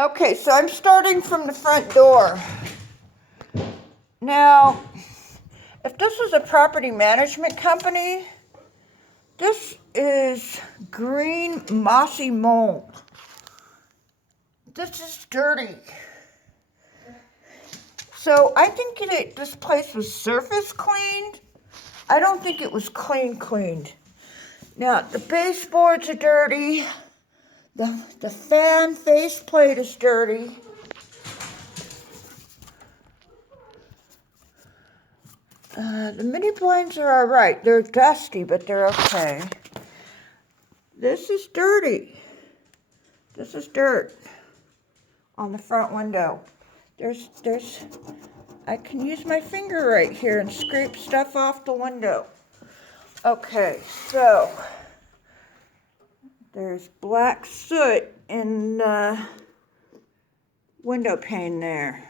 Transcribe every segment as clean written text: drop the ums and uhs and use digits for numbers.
Okay, so I'm starting from the front door. Now, if this was a property management company, this is green mossy mold. This is dirty. So I think this place was surface cleaned. I don't think it was cleaned. Now, the baseboards are dirty. The fan faceplate is dirty. The mini blinds are all right. They're dusty, but they're okay. This is dirty. This is dirt on the front window. I can use my finger right here and scrape stuff off the window. Okay, so there's black soot in the window pane there.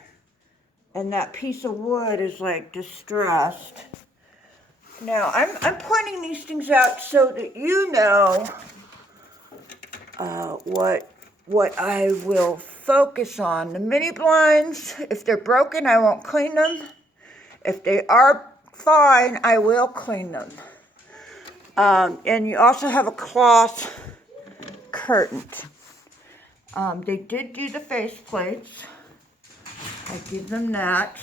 And that piece of wood is like distressed. Now, I'm pointing these things out so that you know what I will focus on. The mini blinds, if they're broken, I won't clean them. If they are fine, I will clean them. And you also have a cloth curtain. They did do the face plates. I give them that.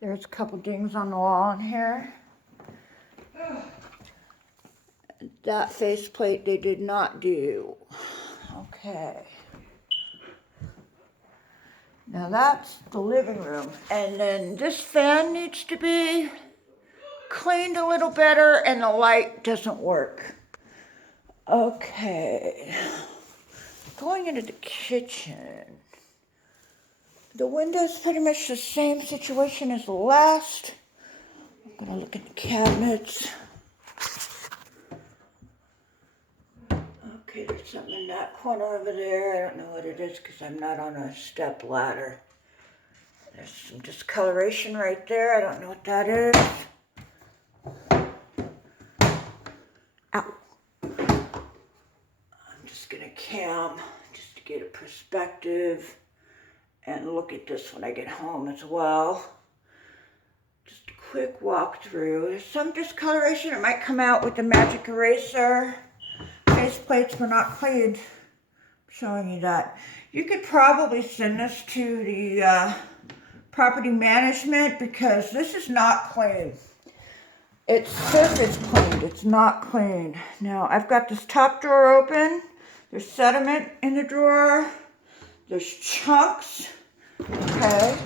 There's a couple dings on the wall in here. That faceplate they did not do. Okay. Now that's the living room. And then this fan needs to be cleaned a little better and the light doesn't work. Okay. Going into the kitchen. The window's pretty much the same situation as the last. I'm gonna look at the cabinets. Okay, there's something in that corner over there. I don't know what it is because I'm not on a step ladder. There's some discoloration right there. I don't know what that is. Ow. I'm just gonna cam just to get a perspective and look at this when I get home as well. Just a quick walkthrough. There's some discoloration. It might come out with the magic eraser. Face plates were not cleaned. I'm showing you that. You could probably send this to the property management because this is not clean. It's surface cleaned. It's not clean. Now, I've got this top drawer open. There's sediment in the drawer. There's chunks. Okay.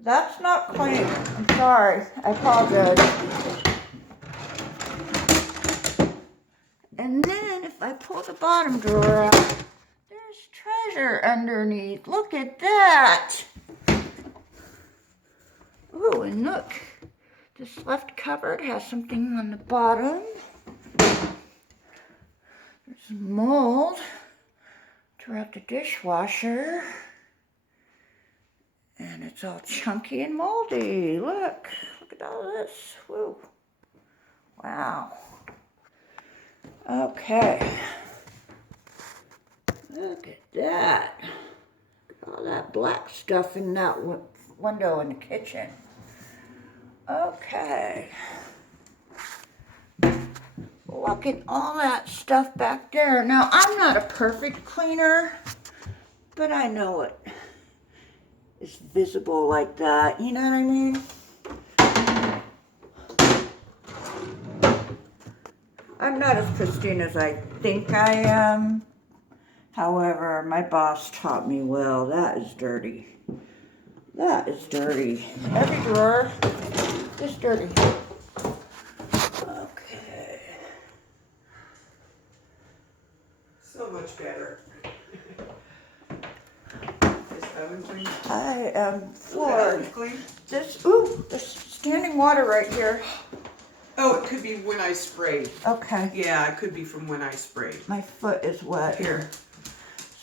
That's not clean. I'm sorry. I apologize. And then if I pull the bottom drawer out, there's treasure underneath. Look at that. Ooh, and look. This left cupboard has something on the bottom. There's mold throughout the dishwasher. And it's all chunky and moldy. Look at all this. Woo. Wow. Okay. Look at that. Look at all that black stuff in that window in the kitchen. Okay. Look at all that stuff back there. Now, I'm not a perfect cleaner, but I know it is visible like that. You know what I mean? I'm not as pristine as I think I am. However, my boss taught me well. That is dirty. That is dirty. Every drawer is dirty. Okay. So much better. Is oven clean? I am floored. Oven clean? There's standing water right here. Oh, it could be when I sprayed. Okay. Yeah, it could be from when I sprayed. My foot is wet. Here.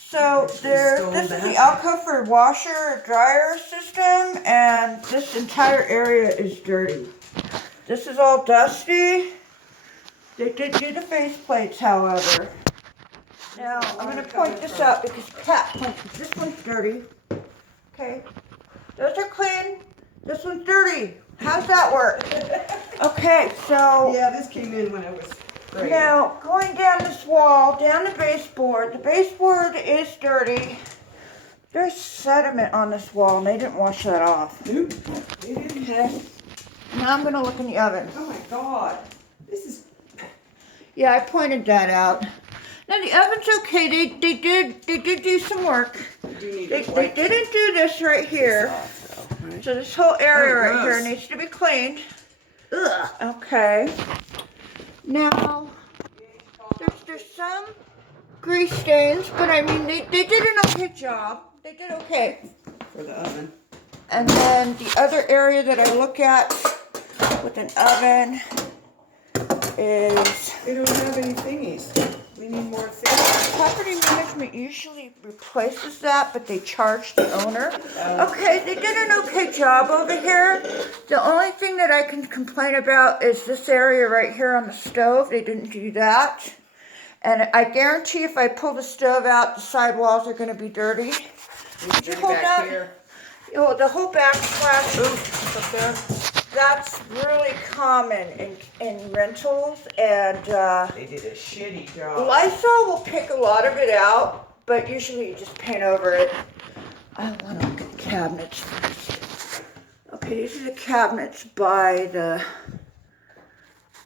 So this is the alcove washer dryer system, and this entire area is dirty. This is all dusty. They did do the face plates, however. Now, I'm going to point this out because Cat pointed. This one's dirty. Okay. Those are clean. This one's dirty. How's that work? Okay, so. Yeah, this came in when I was spraying. Now, going down this wall, down the baseboard. The baseboard is dirty. There's sediment on this wall, and they didn't wash that off. Nope, they didn't. Okay. Now I'm going to look in the oven. Oh my God. This is. Yeah, I pointed that out. Now the oven's okay. They did do some work. You do need They to wipe didn't do this right here. off, though, right? So this whole area Oh, right here gross. needs to be cleaned. Ugh. Okay. Now there's some grease stains, but I mean they did an okay job. They did okay. For the oven. And then the other area that I look at with an oven is They don't have any thingies. We need more thingies. property management usually replaces that, but they charge the owner. Okay, they did an okay job over here. The only thing that I can complain about is this area right here on the stove. They didn't do that. And I guarantee if I pull the stove out, the sidewalls are going to be dirty. Did you hold that? Here. Oh, the whole backsplash, Up there. that's really common in rentals. And They did a shitty job. Lysol will pick a lot of it out, but usually you just paint over it. I want to look at the cabinets first. Okay, these are the cabinets by the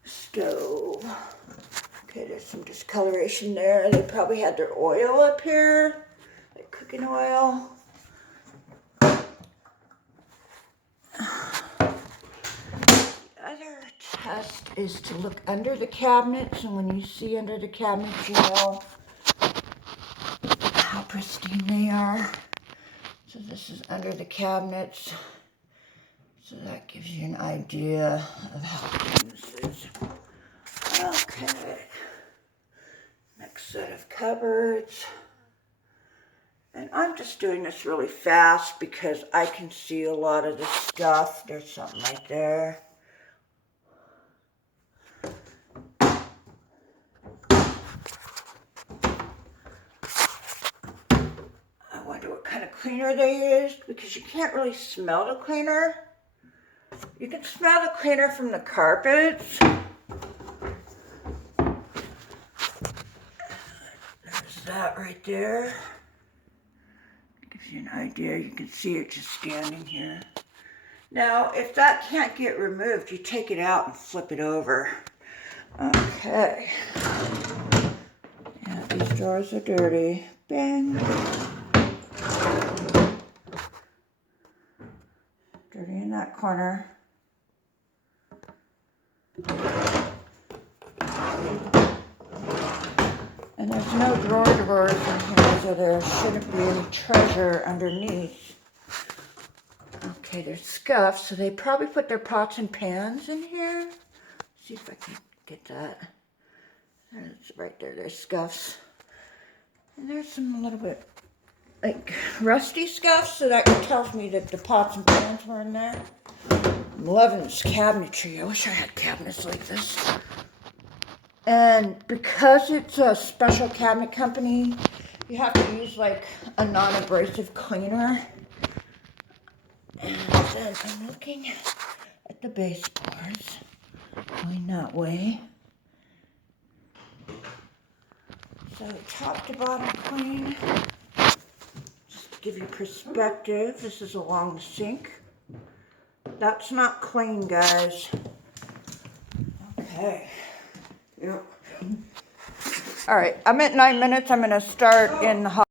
stove. Okay, there's some discoloration there. They probably had their oil up here, like cooking oil. The other test is to look under the cabinets, and when you see under the cabinets, you know how pristine they are. So this is under the cabinets. So that gives you an idea of how clean this is. Okay. Next set of cupboards. And I'm just doing this really fast because I can see a lot of this stuff. There's something right there. I wonder what kind of cleaner they used because you can't really smell the cleaner. You can smell the cleaner from the carpets. There's that right there. Gives you an idea. You can see it just standing here. Now, if that can't get removed, you take it out and flip it over. Okay. Yeah, these drawers are dirty. Bang. Dirty in that corner. And there's no drawers in here, so there shouldn't be any treasure underneath. Okay, there's scuffs, so they probably put their pots and pans in here. Let's see if I can get that. It's right there, there's scuffs. And there's some a little bit like rusty scuffs, so that tells me that the pots and pans were in there. I'm loving this cabinetry. I wish I had cabinets like this. And because it's a special cabinet company, you have to use like a non-abrasive cleaner. And then I'm looking at the baseboards, going that way. So top to bottom clean. Just to give you perspective, this is along the sink. That's not clean, guys. Okay. Yep. All right, I'm at 9 minutes. I'm going to start in the hot.